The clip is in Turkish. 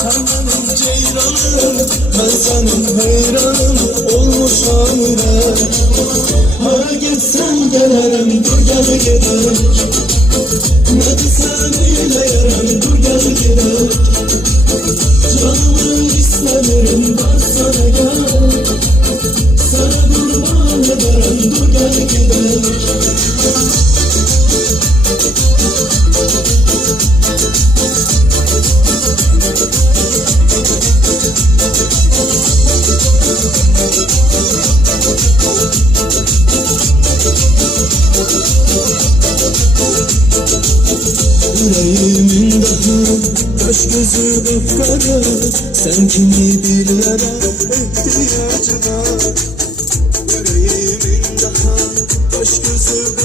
Sen benim ceylanım, ben senin hayranım olmuş hamile. Hara gitsen gelirim, dur gel gidelim. Ne desem ilerim, dur gel gidelim. Canımı isterim, ben sana gel. Sana kurban ederim, dur gel gidelim. Yüreğimin daha kaş gözü kapkara, sen kimi bir yere ihtiyacı var. Yüreğimin daha kaş gözü